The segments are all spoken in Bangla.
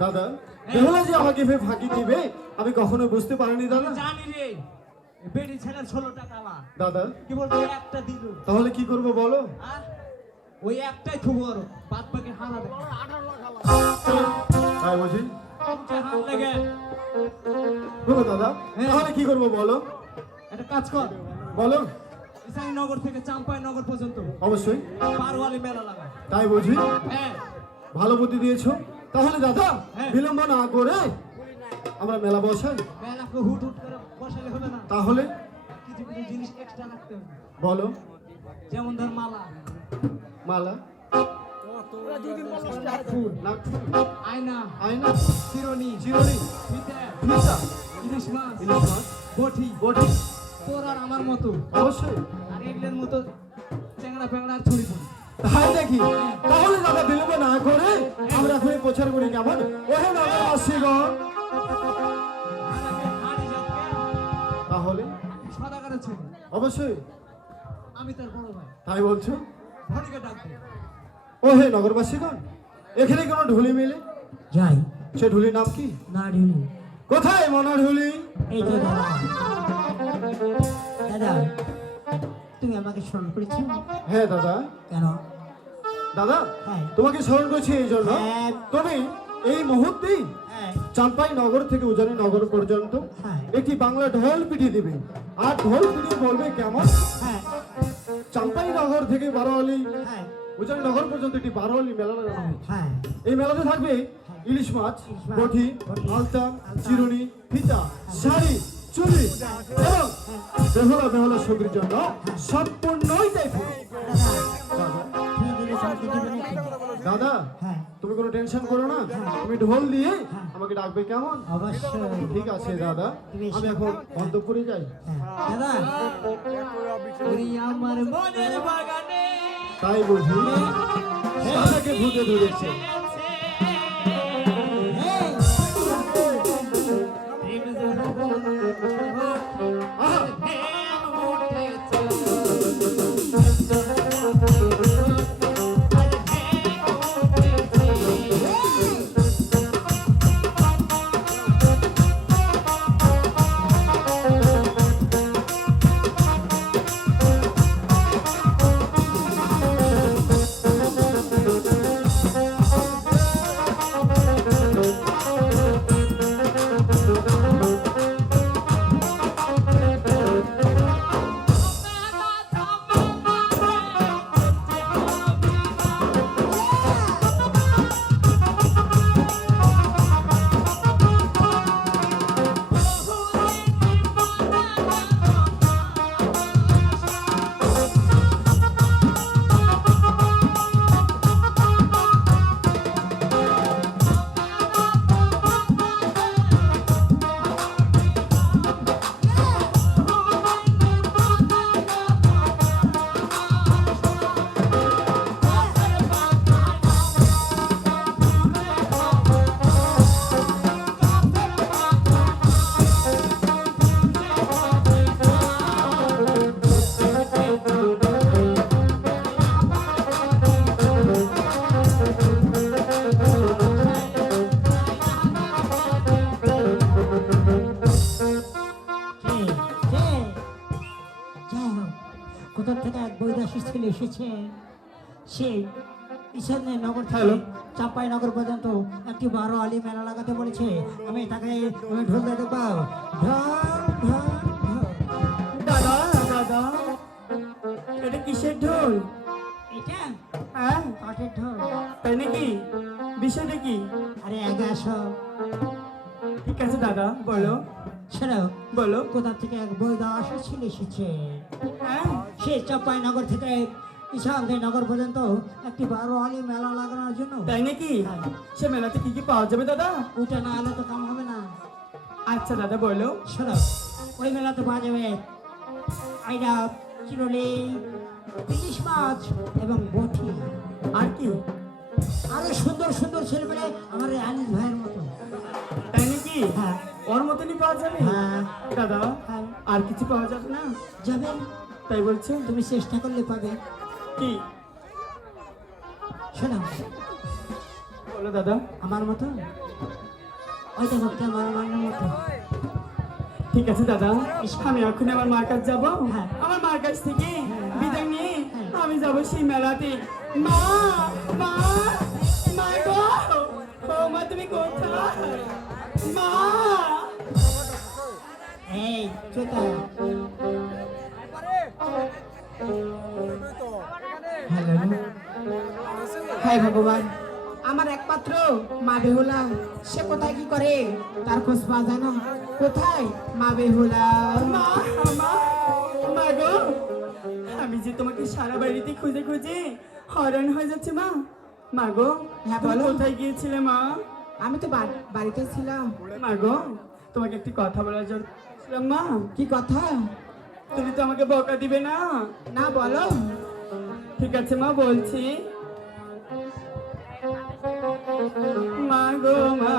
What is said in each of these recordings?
দাদা বেহুলা যে আমাকে ফের ফাঁকি দিবে আমি কখনো বুঝতে পারিনি দাদা। জানি রে বেটি ছেলের 16 টাকা আমার দাদা কি বলবো একটা দিল তাহলে কি করব বলো? ওই একটাই খুব বড় বাদ বাকি হারাবে তাই বুঝি হাত লাগে বলো দাদা তাহলে কি করব বলো? একটা কাজ কর বলো। ইসানীনগর থেকে চাম্পাইনগর পর্যন্ত অবশ্যই বারোয়ালি মেলা লাগা। তাই বুঝি হ্যাঁ ভালো বুদ্ধি দিয়েছো। তাহলে দাদা হ্যাঁ। বিলম্ব না করে আমরা মেলা বসাই। মেলাকে হুট হুট করে বসালে হবে না, তাহলে কিছু কিছু জিনিস এক্সট্রা রাখতে হবে। বলো। যেমন ধর মালা, মালা, নাগফুল, আয়না, আয়না, চিরুনি, চিরুনি, ফিতে, ফিতা, ইলিশ মাছ, ইলিশ মাছ, বটি, বটি। তোর আর আমার মতো অবশ্যই আর এগুলোর মতো চ্যাংড়া প্যাংড়া আর ছড়ি পড়ি। তাই দেখি। তাহলে দাদা বিলম্ব না করে আমরা এখনই প্রচার করি কেমন? ওহে নগরবাসীগণ তাহলে সদাগরের ছেলে অবশ্যই আমি তার বড় ভাই, তাই বলছো। ধনীকে ডাকবে। ওহে নগরবাসীগণ এখানে কোনো ঢুলি মিলে? যাই সে ঢুলির নাম কি? না ঢুলি কোথায় মনা ঢুলি? এই তো দাদা। দাদা তুমি আমাকে স্মরণ করেছো? হ্যাঁ দাদা। কেন? দাদা হ্যাঁ তোমাকে স্মরণ করছি এই জন্য হ্যাঁ। তুমি এই মুহূর্তেই হ্যাঁ চাম্পাই নগর থেকে উজানি নগর পর্যন্ত হ্যাঁ একটি বাংলা ঢোল পিটিয়ে দিবে। আর ঢোল পিটিয়ে বলবে কেমন? হ্যাঁ চাম্পাই নগর থেকে বারোয়ালি হ্যাঁ উজানি নগর পর্যন্ত একটি বারোয়ালি মেলা লাগানো হবে। হ্যাঁ এই মেলাতে থাকবে ইলিশ মাছ, ইলিশ মাছ, বটি, বটি, আলতা, আলতা, চিরুনি, ফিতা, শাড়ি, চুড়ি এবং বেহুলা বেহুলা সঙ্গীর জন্য সম্পূর্ণই তাই ফুল। দাদা তুমি দিলে শান্তি দিবে নাকি? দাদা হ্যাঁ তুমি কোনো টেনশন করো না, তুমি ঢোল দিয়ে আমাকে ডাকবে কেমন? অবশ্যই। ঠিক আছে দাদা আমি এখন অন্তঃপুরে যাই। হ্যাঁ দাদা ওরে আমার মনের বাগানে তাই বুঝি সাদাকে ভূতে ধরেছে। হ্যাঁ প্রেম যখন আহা প্রেম উঠেছে কোথা থেকে এক বৈদাসী ছেলে এসেছে। সে ঈশ্বরের নগর থেকে হ্যালো। চাম্পাই নগর পর্যন্ত একটি বারো আলি মেলা লাগাতে বলেছে। আমি তাকে আমি ঢোল দিতে পাও। দাদা দাদা এটা কিসের ঢোল? এটা হ্যাঁ কাঠের ঢোল। তাই নাকি? বিষয়টা কি? আরে আগে আসো। ঠিক আছে দাদা বলো শোনো বলো। কোথা থেকে এক বৈদাসী ছেলে এসেছে। হ্যাঁ সে চাম্পাই নগর থেকে ইসামদের নগর পর্যন্ত একটি বারো আলি মেলা লাগানোর জন্য। তাই নাকি? হ্যাঁ। সে মেলাতে কি কি পাওয়া যাবে দাদা? ওটা না হলে তো কাম হবে না। আচ্ছা দাদা বলো। শোনো ওই মেলাতে পাওয়া যাবে আইনা, চিরুনি, ইলিশ মাছ এবং বটি। আর কি? আরো সুন্দর সুন্দর ছেলে পেলে আমার এই আনিস ভাইয়ের মতো। তাই নাকি? হ্যাঁ ওর মতনই পাওয়া যাবে? হ্যাঁ দাদা হ্যাঁ আর কিছু পাওয়া যাবে না? যাবেন তাই বলছো? তুমি চেষ্টা করলে পাবে। কি শোনো বলো দাদা। আমার মতো ওই দেখো কেমন মানের মতো। ঠিক আছে দাদা, আমি এখন আমার মার কাছে যাবো। হ্যাঁ। আমার মার কাছ থেকে বিদায় নিয়ে আমি যাবো সেই মেলাতে। মা, মা, মা গো, ও মা তুমি কোথায়? মা, এই চোতা হায় ভগবান, আমার একমাত্র মা বেহুলা সে কোথায় কি করে তার খোঁজ পাওয়া যায় না। কোথায় মা বেহুলা? মা, মা, মা গো, আমি যে তোমাকে সারা বাড়িতে খুঁজে খুঁজে হয়রান হয়ে যাচ্ছে মা। মা গো, হ্যাঁ, তুমি বলো। কোথায় গিয়েছিলে মা? আমি তো বাড়িতে ছিলাম। মা গো, তোমাকে একটি কথা বলার জন্য ছিলাম মা। কি কথা? তুমি তো আমাকে বকা দিবে না? না বলো। ঠিক আছে মা, বলছি। মা গো, মা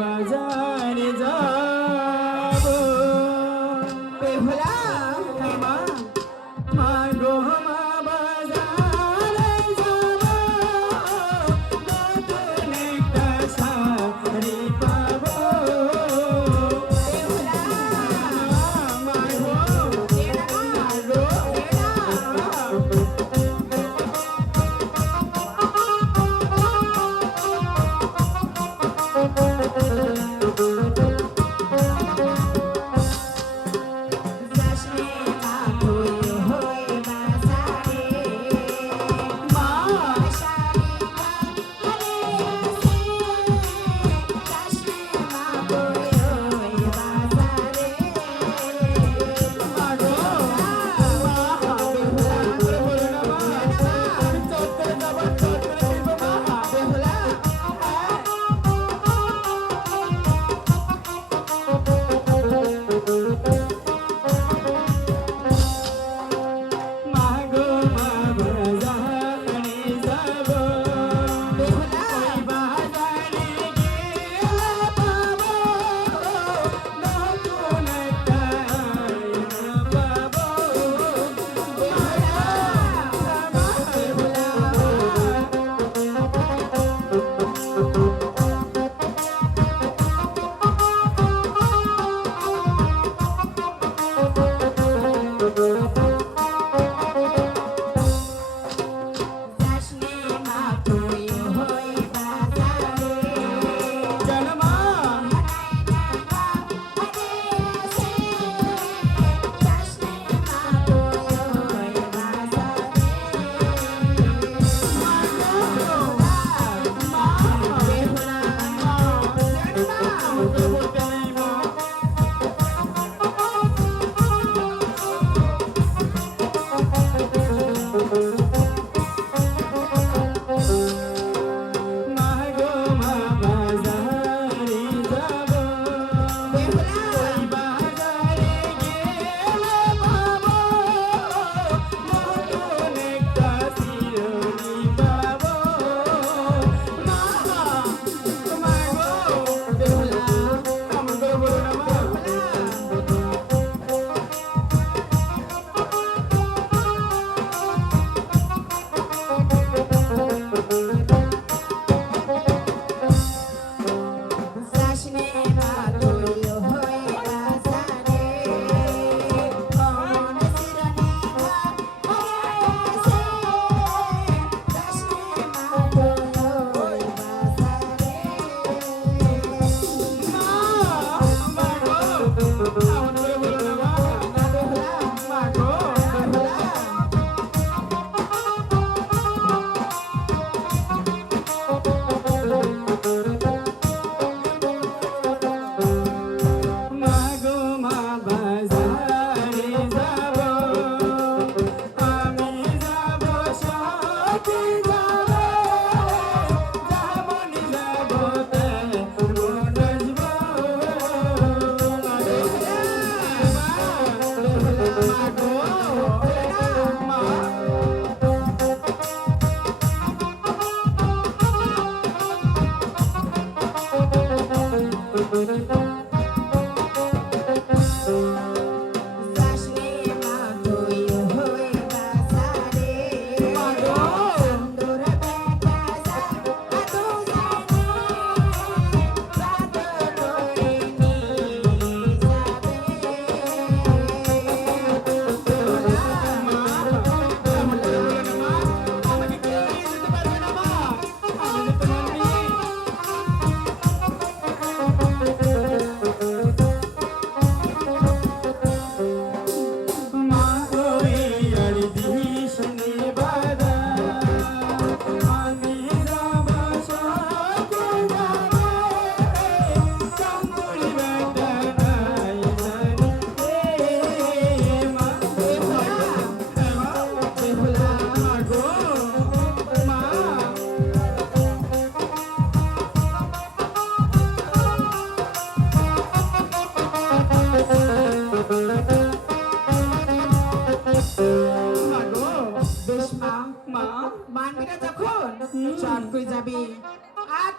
বাজারে যাবো। বেহুলা, হ্যাঁ মা, মা গো, মা বাজারে যাবো। নতুন একটা শাড়ি পাবো। বেহুলা, মা গো, এরা, মা গো, এরা।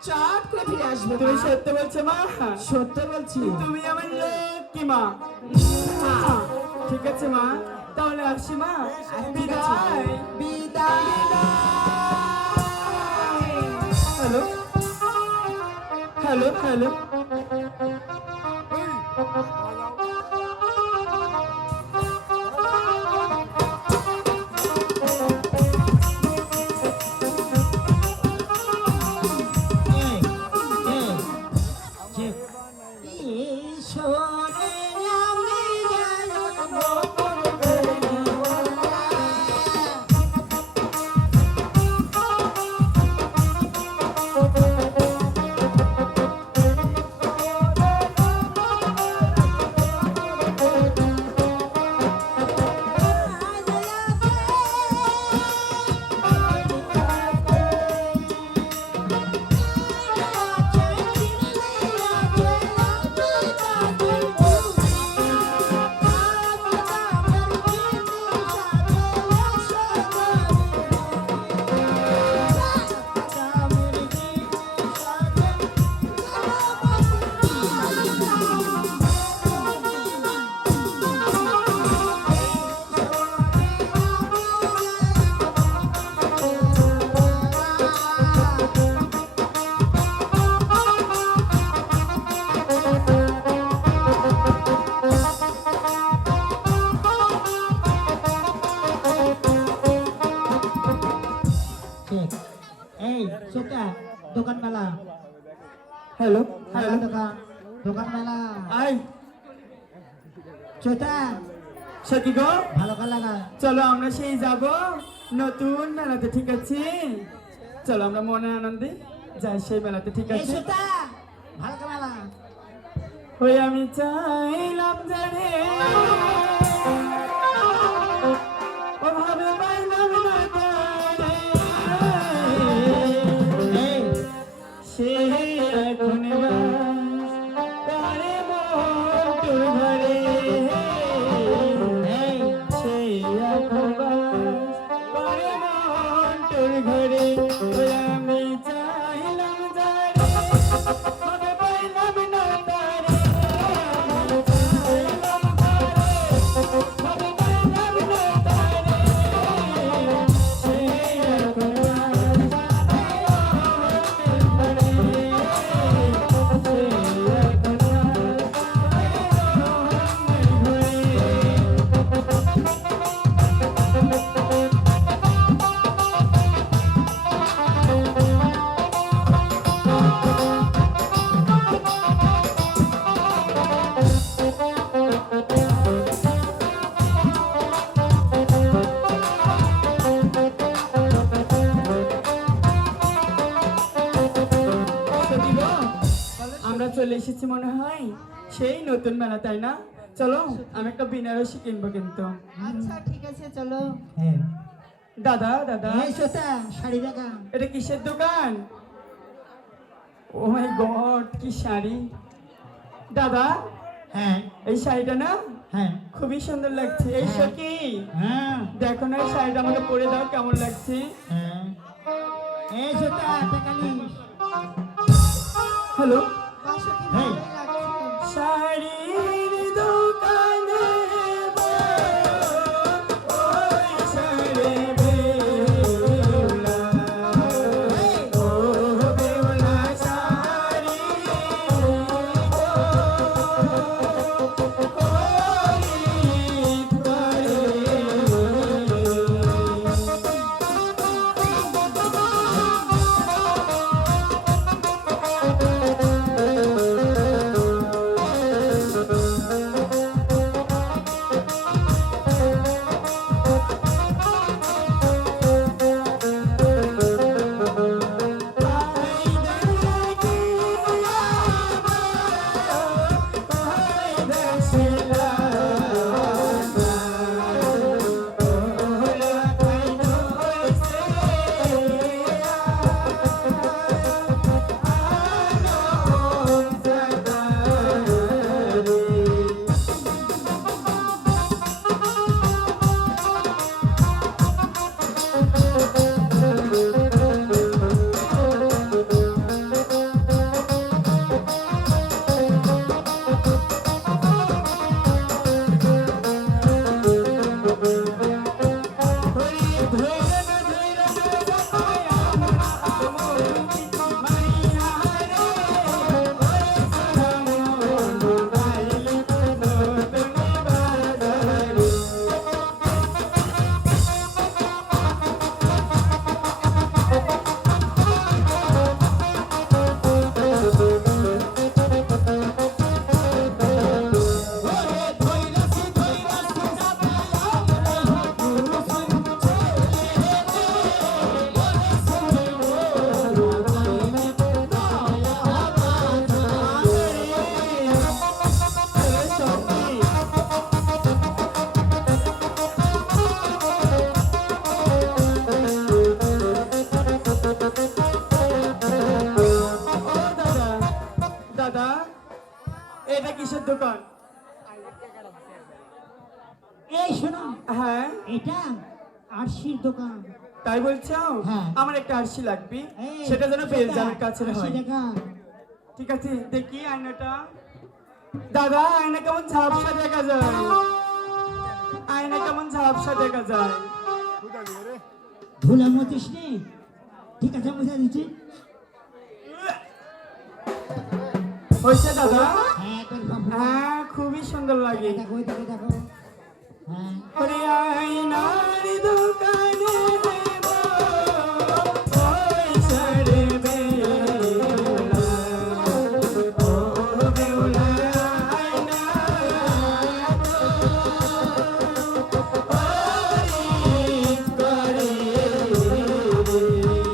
চট করে ফিরে আসবে তুমি মা। সত্যি বলছো মা? সত্যি বলছি। তুমি আমার লক্ষ্মী মা। ঠিক আছে মা, তাহলে আসি মা। ঠিক আছে। বিদায়। বিদায়। Hello hello hello. এই সেটা দোকান মেলা হ্যালো মেলা হ্যালো। দোকান মেলা আই চোতা সত্যি গো, ভালো কাল লাগা চলো আমরা সেই যাব নতুন মেলাতে। ঠিক আছে, চলো আমরা মনে আনন্দে যাই সেই মেলাতে। ঠিক এই আছে। চোতা ভালো কাল মেলা ওই আমি চাইলাম জানে ওভাবে পাইলাম না তারে, এই সে এখন বাস তারে মন্টুর ঘরে, এই সে এখন বাস তারে মন্টুর ঘরে। ওই আমি চাইলাম জানে ওভাবে পাইলাম না তারে, আমরা চলে এসেছি মনে হয় সেই নতুন মেলা, তাই না? চলো আমি একটা বেনারসি কিনবো কিন্তু। আচ্ছা ঠিক আছে চলো। হ্যাঁ দাদা দাদা, এই চোতা শাড়ি দেখা এটা কিসের দোকান? ও মাই গড, কি শাড়ি! দাদা হ্যাঁ এই শাড়িটা না হ্যাঁ খুবই সুন্দর লাগছে। এই সখী হ্যাঁ দেখো না এই শাড়িটা আমাকে পরে দাও, কেমন লাগছে? হ্যাঁ এই চোতা টাকালি হ্যালো, বাসা কি হেই। ভালো লাগছে? শাড়ির দোকানে ওই শাড়ি বেউলা, ও বেউলা শাড়ি খরিদ করে। এটা কিসের দোকান? এই শোনো, হ্যাঁ, এটা আরশির দোকান। তাই বলছো? হ্যাঁ। আমার একটা আরশি লাগবে, এই, সেটা যেন বেলজামের কাছে 80 হয়। টাকা। ঠিক আছে, দেখি আয়নাটা। দাদা, আয়না কেমন ঝাপসা দেখা যায়? আয়না কেমন ঝাপসা দেখা যায়? ভুলে মতিস নি? ঠিক আছে, বুঝে দিচ্ছি। হয়েছে দাদা? হ্যাঁ, confirm। হ্যাঁ, খুবই সুন্দর লাগে। দেখো, ওই দেখো, দেখো। হ্যাঁ। ওরে আয়নার দোকানে দেব ওই সারে বেলা। ও বেলা আয়না ওই করে তাই দেখি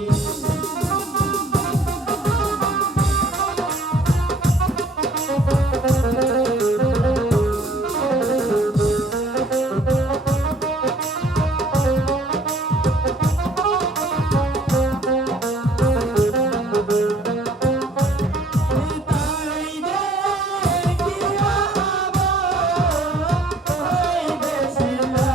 ওই দেশলা।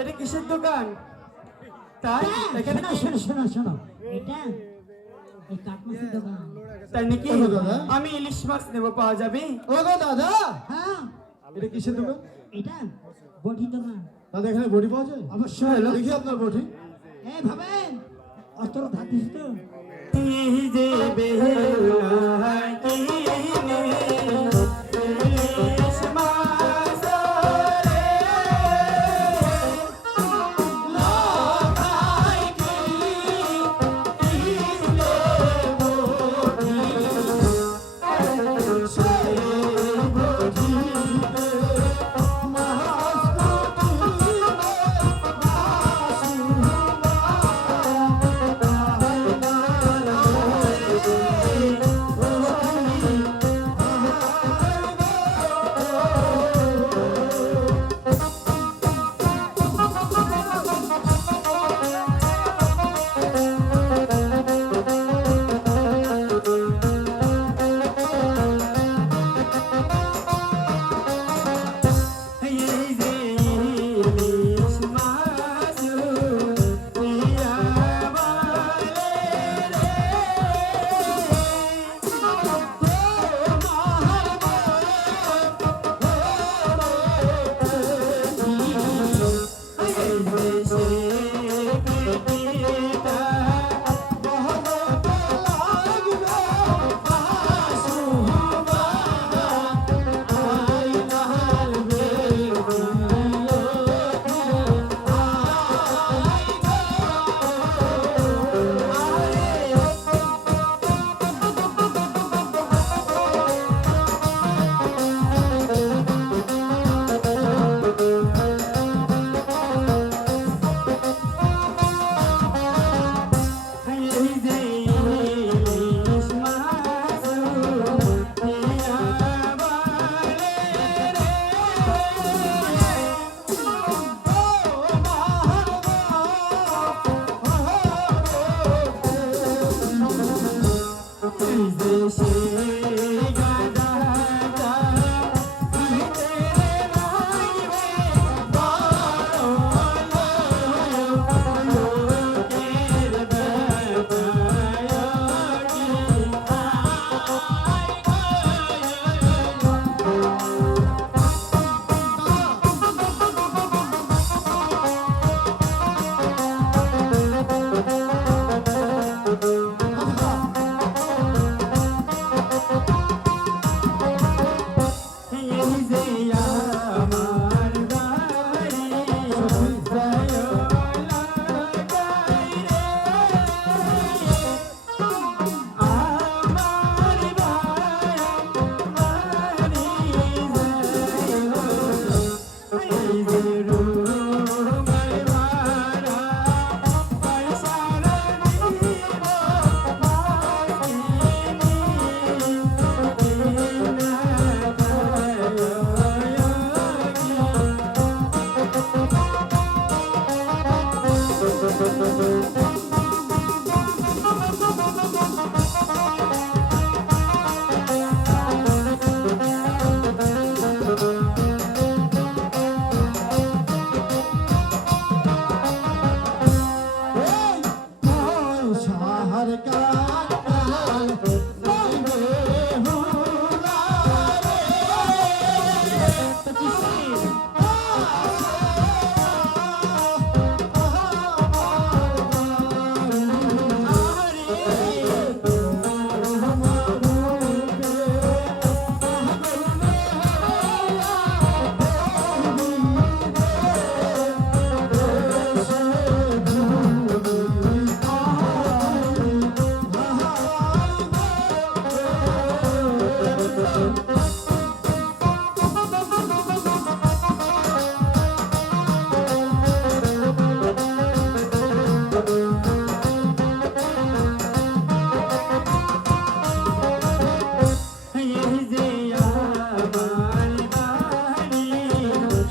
এটা কিসের দোকান? তাই এখানে শোনো, শোনো, শোনো, শোনো। এটা এই কাঠ মাছের দোকান। তাই নাকি? ওগো দাদা। আমি ইলিশ মাছ নেব, পাওয়া যাবে? ও গো দাদা, হ্যাঁ, এটা কিসের দোকান? এটা বটি দোকান। দাদা এখানে বডি পাওয়া যায়? অবশ্যই। দেখি আপনার বডি। এই ভাবেন, অত ধার দিস তো? এই যে বেলা কিনে ইলিশ মাছ রে, লোকাই কিনে বডি, সেই বডিতে মাছ কুটিলে বাসুমা।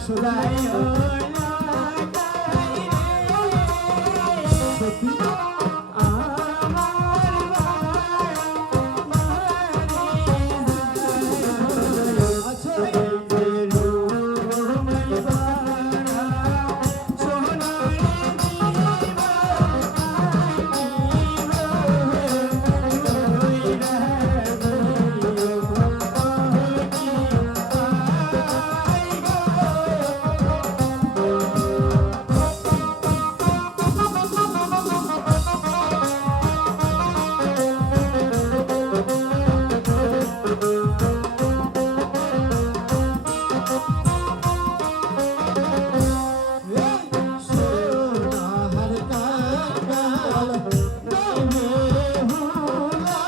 যায় না তাই রে। সত্যি আচ্ছা সোনার কাঙ্গাল দমে হুলা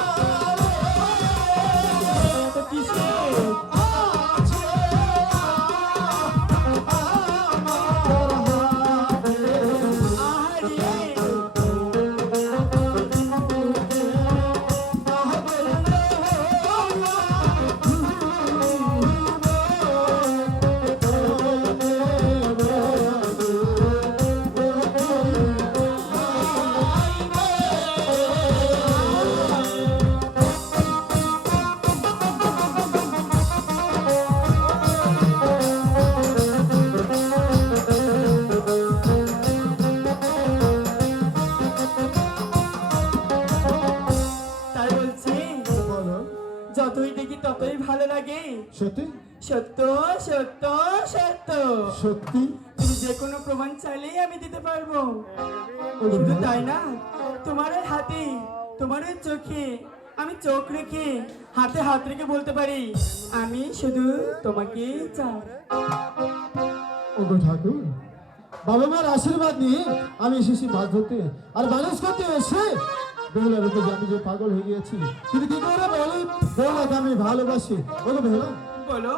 তো কিসে আছে আমার হাতে তাই বলছি বলো যতই দেখি ততই ভালো লাগে। সত্যি সত্য সত্য সত্য সত্যি তুমি যে কোনো প্রমাণ চাইলেই আমি দিতে পারবো। ওগো শুধু বেহুলা, তাই না, তোমার ওই হাতে, তোমার ওই চোখে আমি চোখ রেখে হাতে হাত রেখে বলতে পারি আমি শুধু তোমাকে চাই। ওগো ঠাকুর, বাবা মার আশীর্বাদ নিয়ে আমি এসেছি মাছ ধরতে, আর মানুষ করতে এসে বেহুলার উপর যে আমি যে পাগল হয়ে গিয়েছি। কিন্তু কি করে বলি বেহুলাকে আমি ভালোবাসি। ওগো বেহুলা, বলো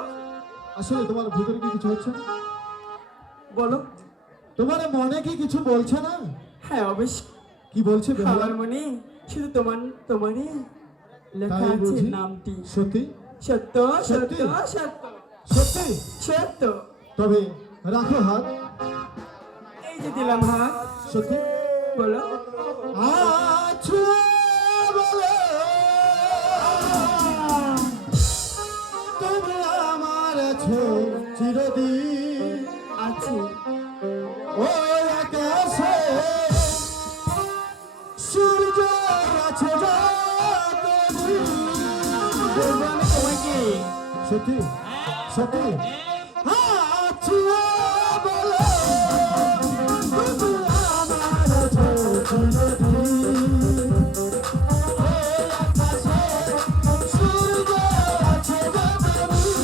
আসলে তোমার ভিতরে কি কিছু হচ্ছে না? বলো। তোমার মনে কি কিছু বলছে না? হ্যাঁ অবশ্যই, কি বলছে বেহুলা? আমার মনে শুধু তোমারই লেখা তাই আছে বুঝি? নামটি। সত্যি সত্য সত্যি? সত্য সত্য সত্যি? সত্য। তবে রাখো হাত। এই যে দিলাম হাত, সত্যি বলো। আছো বলে তুমি আমার আছো চিরদিন। আছে ওই আকাশে সূর্য আছে যতদিন। বলবো আমি তোমাকে। সত্যি সত্যি আছো বলে তুমি আমার আছো চিরদিন। ওই আকাশে সূর্য আছে যতদিন।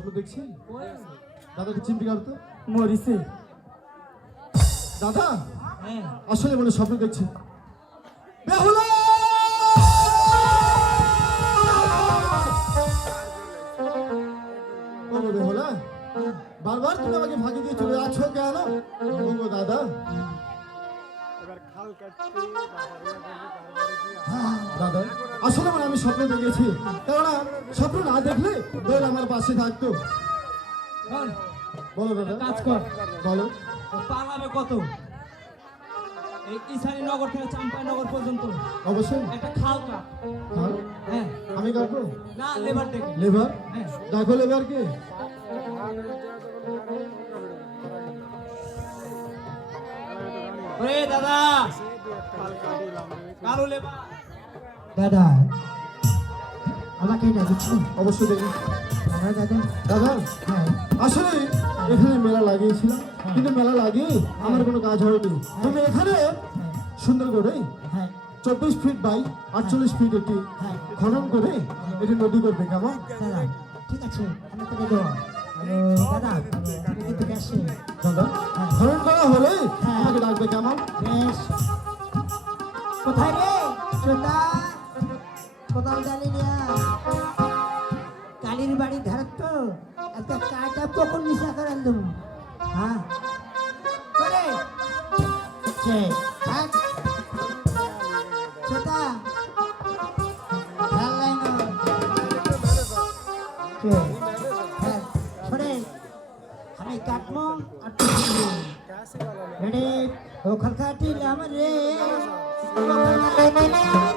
স্বপ্ন দেখছি দাদা একটু চিমটি কাটতো মরিছে দাদা হ্যাঁ আসলে মনে স্বপ্ন দেখছি বেহুলা ও গো বেহুলা বারবার তুমি আমাকে ফাঁকি দিয়ে চলে যাচ্ছ কেন ও গো দাদা দাদা আসলে মানে আমি স্বপ্ন দেখেছি কেননা স্বপ্ন না দেখলে বেল আমার পাশে থাকতো শোন, বলো দাদা কাজ কর বলো ও পালাবে কত এই ইসানি নগর থেকে চাম্পাইনগর পর্যন্ত অবশ্যই একটা খাল কাট হ্যাঁ, হ্যাঁ আমি কাটবো না লেবার ডেকে লেবার হ্যাঁ দেখো লেবার কে ওরে দাদা কালো লেবার দাদা আমাকে ডাকছো অবশ্যই দেখি হ্যাঁ দাদা দাদা হ্যাঁ আসলে এখানে মেলা লাগিয়েছিলাম কিন্তু মেলা লাগিয়ে আমার কোনো কাজ হয়নি তুমি এখানে সুন্দর করে হ্যাঁ 24 ফিট বাই 48 ফিট একটি হ্যাঁ খনন করে এটি নদী করবে কেমন দাদা ঠিক আছে আমি করে দেবো দাদা আমি কিন্তু গেছি দাদা খনন করা হলে আমাকে ডাকবে কেমন বেশ কোথায় রে চোদা কোথাও জানি না কালীর বাড়ির ধারে তো একটা কাটা পকন মিশা করে আনলাম হ্যাঁ করে সে থাক চোদা খেয়াল নাই না কে হ্যাঁ শোনে আমি কাটবো আর তুই শুনবি। রেডি ও খলকাটিলাম রে ও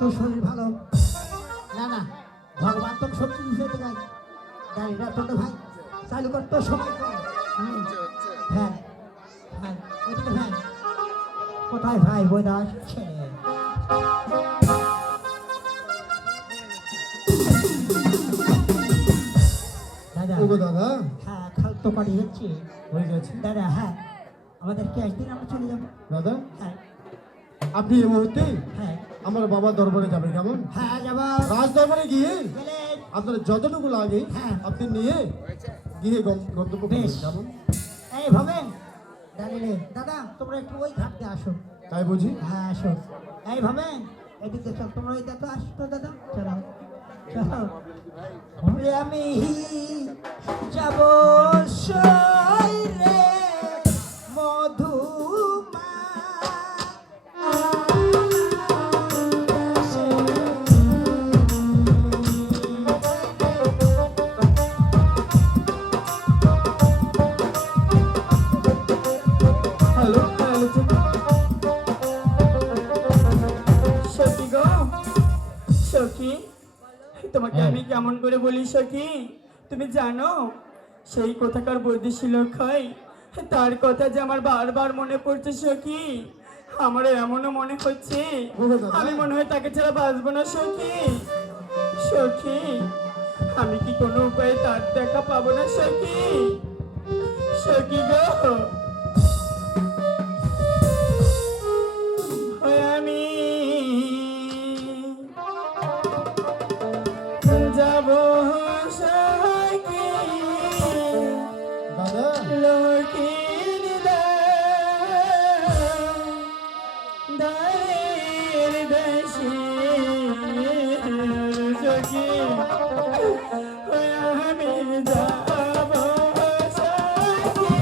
তোর শরীর ভালো না না ভগবান তোর শক্তি দিতে গাই গাড়িটা তোর ভাই চালু কর তোর সময় কর হ্যাঁ হ্যাঁ ওইদিকে ভাই কোথায় ভাই বৈদাস ছেলে দাদা ও গো দাদা হ্যাঁ খাল তো পাড়ি যাচ্ছে হয়ে গেছে দাদা হ্যাঁ আমাদেরকে একদিন আমরা চলে যাবো দাদা হ্যাঁ আপনি এই মুহূর্তে হ্যাঁ আমার বাবার দরবারে যাবেন কেমন হ্যাঁ যাবো রাজ দরবারে গিয়ে গেলে আপনার যতটুকু লাগে হ্যাঁ। আপনি নিয়ে গিয়ে গন্তব্য করবেন বেশ। কেমন এই ভবেন দাঁড়িয়ে দাদা তোমরা একটু ওই ঘাট দিয়ে আসো তাই বুঝি হ্যাঁ আসো এই ভবেন এদিকে চল, তোমরা ওই দেখো, আসতো দাদা, চলো চলো। ওরে আমি যাব সইরে মধুমা হ্যালো হ্যালো সখী গো, সখী, তোমাকে আমি কেমন করে বলি সখী? তুমি জানো সেই কোথাকার বৈদেশি লোক হয়, তার কথা যে আমার বারবার মনে পড়ছে সখী। আমার এমনও মনে হচ্ছে আমি মনে হয় তাকে ছাড়া বাঁচবো না সখী। সখী, আমি কি কোনো উপায়ে তার দেখা পাবো না সখী? সখী গো, ওই আমি যাব সখী দাদা লক্ষ্মীর দ্বারের দেশে সখী, ওই আমি যাব সখী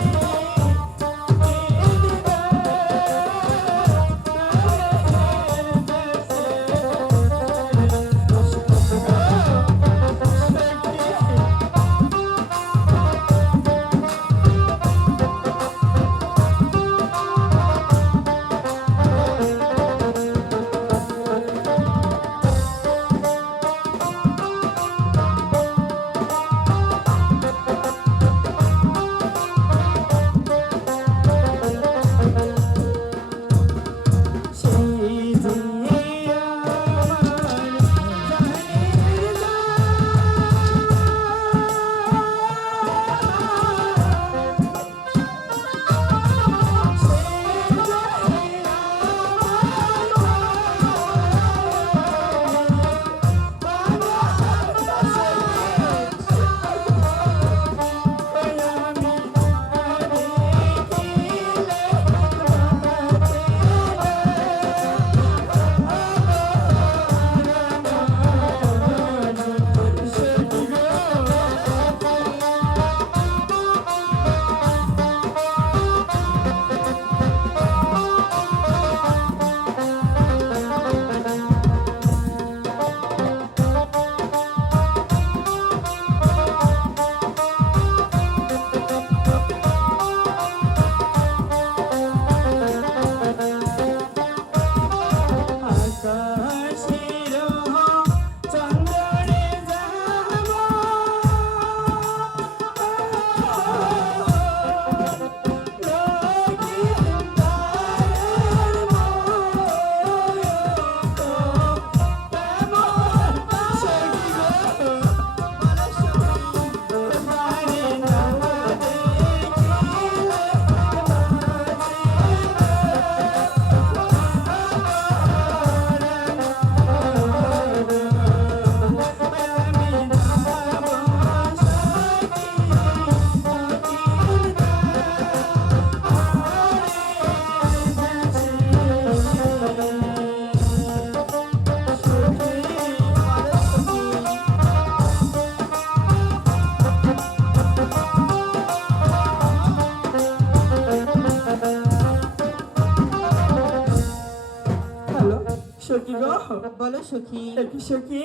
সখী গো, বলো সখী। একই সখী,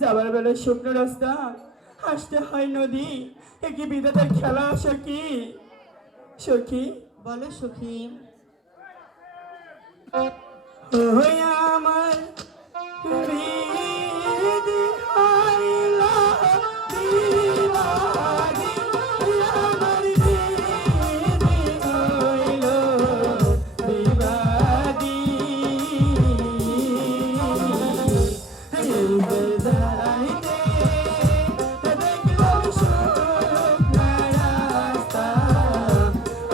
যাবার বেলায় শুকনো রাস্তা, আসতে হয় নদী, একই বিধাতার খেলা সখী। সখী, বলো সখী। ওই আমার হৃদি হইল দিবাদি, আমার হৃদি হইল দিবাদি। এই বেজাইতে দেখলাম শুকনা রাস্তা,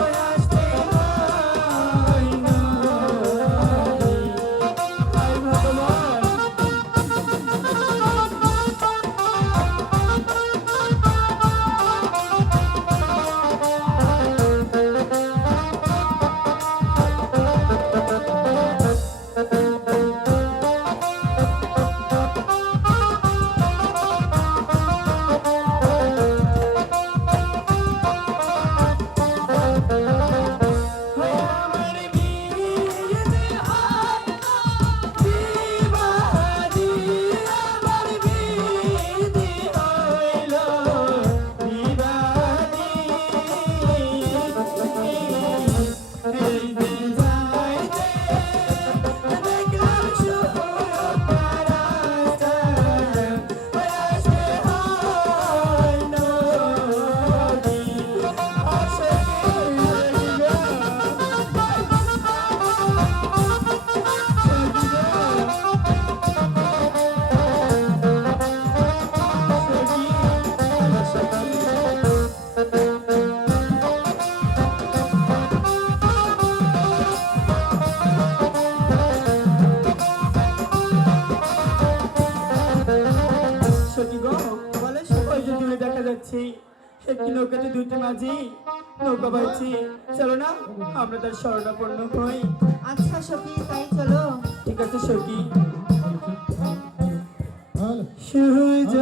ওই আসতে হয় নদী। হায় ভগবান, দুটি মাঝি নৌকা বাইছি, চলো না আমরা তার শরণাপন্ন হই। আচ্ছা সখী তাই চলো। ঠিক আছে সখী। ভালো। সূর্য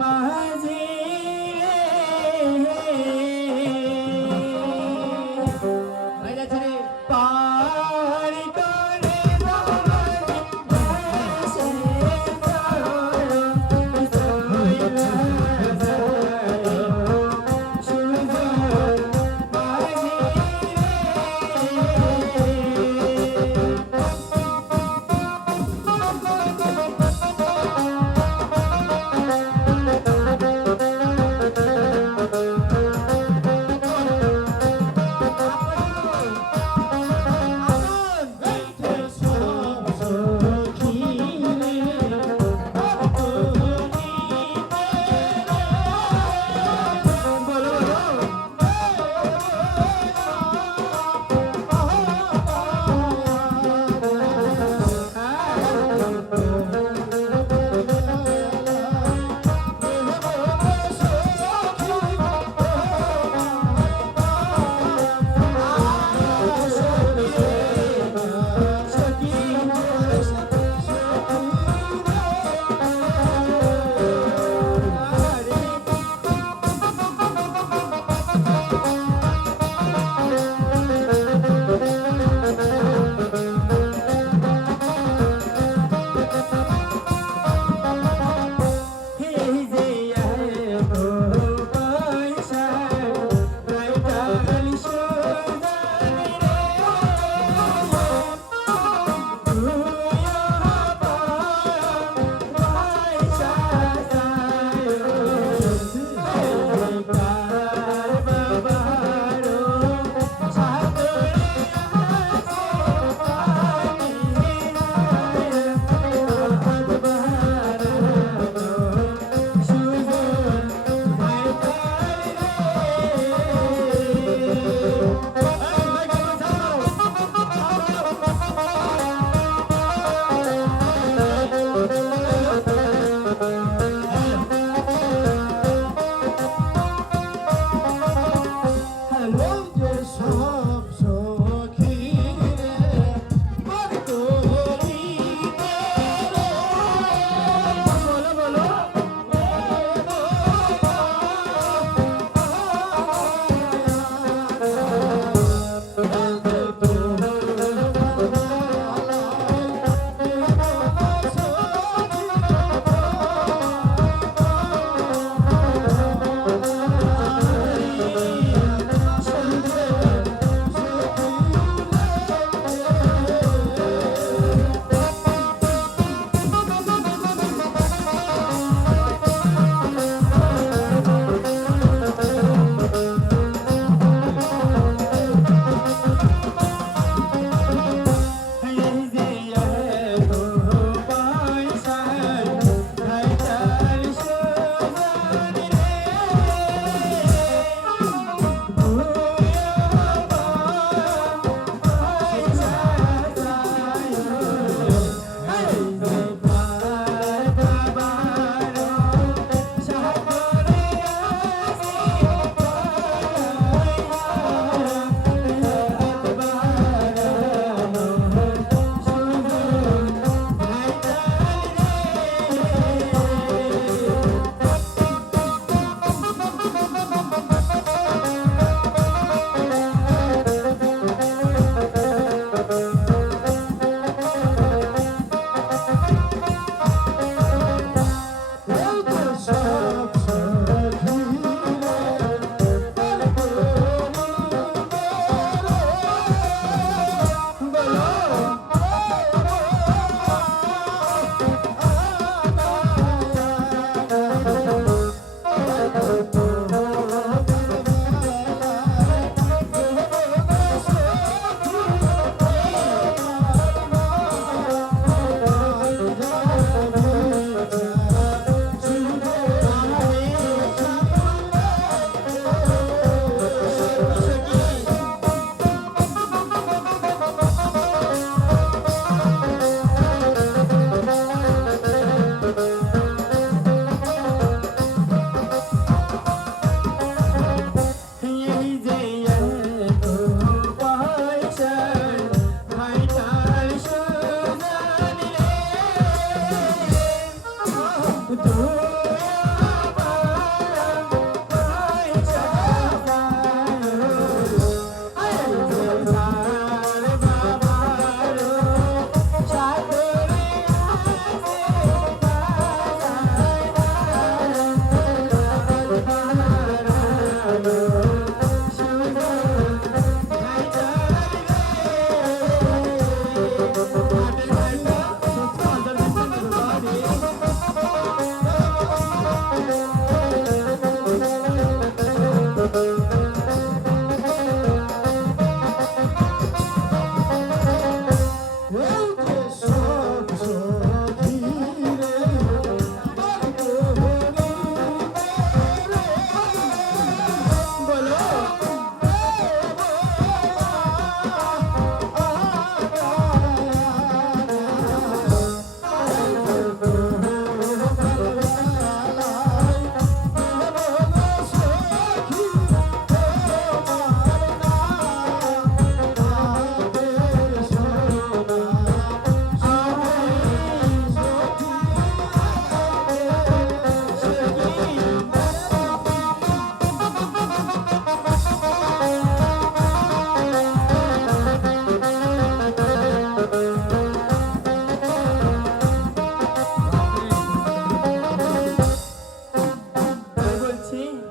মাঝি পারি করে দাও মাঝি, ভেসে চলো, সূর্য মাঝি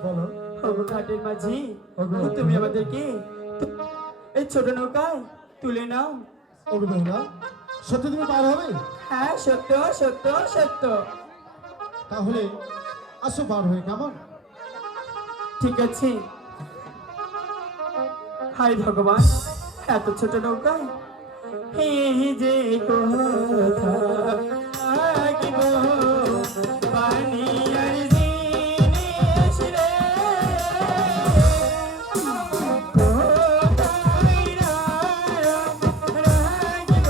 বলো ওগো ঘাটের মাঝি ওগো। তুমি আমাদেরকে এই ছোট নৌকায় তুলে নাও। ওগো বেহুলা সত্যি তুমি পার হবে? হ্যাঁ সত্য সত্য সত্য। তাহলে আসো পার হয়ে, কেমন? ঠিক আছে। হাই ভগবান, এত ছোট নৌকায় এই যে কথা থাকিব পানি আর জিনিস রে, কোথায় রাখিব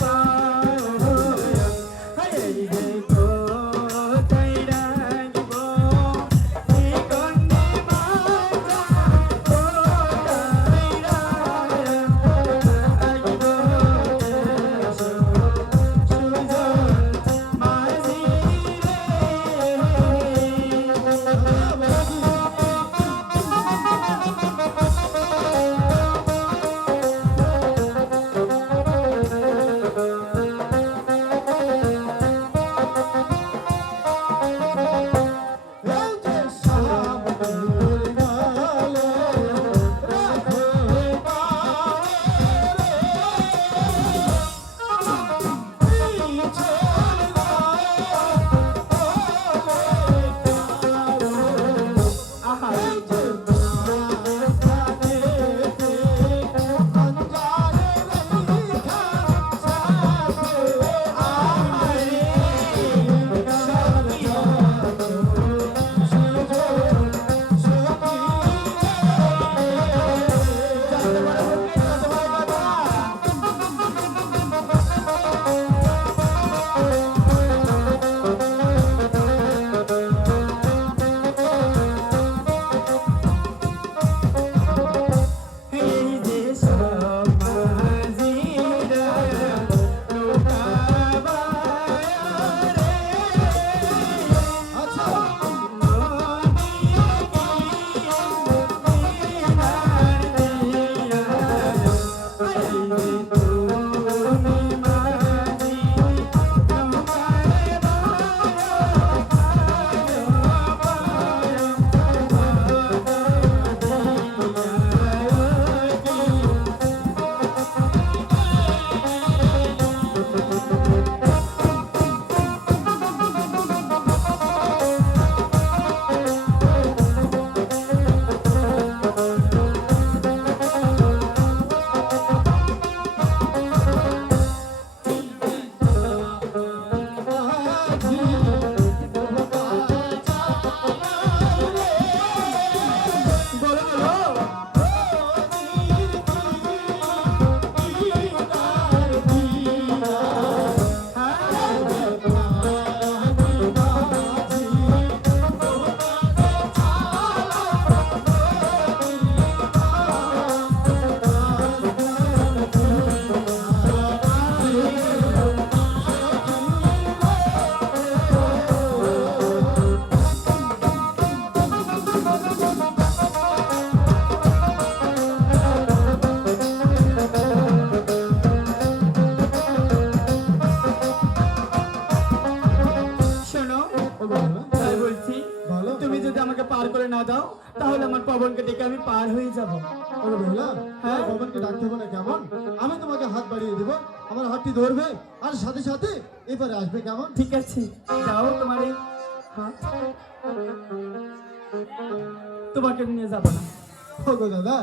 পায়, এই যে কোথায় রাখিব এই কন্যে মাতা, কোথায় রাখিব সুজন মাঝি এই যে সামনের গালে রাখো পারে পিছন আহা এই যে রাস্তাতে অঞ্জারে রেখা সাথে আহারে এই যে সব মাঝিরা নৌকা বায়ারে, আচ্ছা বলো বলো শোনো, ও বেহুলা তাই বলছি বলো। তুমি যদি আমাকে পার করে না দাও তাহলে আমার পবনকে ডেকে আমি পার হয়ে যাব। ওরে বেহুলা হ্যাঁ? ভবনকে ডাকতে হবে না, কেমন? আমি তোমাকে হাত বাড়িয়ে দিব, আমার হাতটি ধরবে আর সাথে সাথে এবারে আসবে, কেমন? ঠিক আছে, দাও তোমার এই হাত। তোমাকে নিয়ে যাব না। ওগো দাদা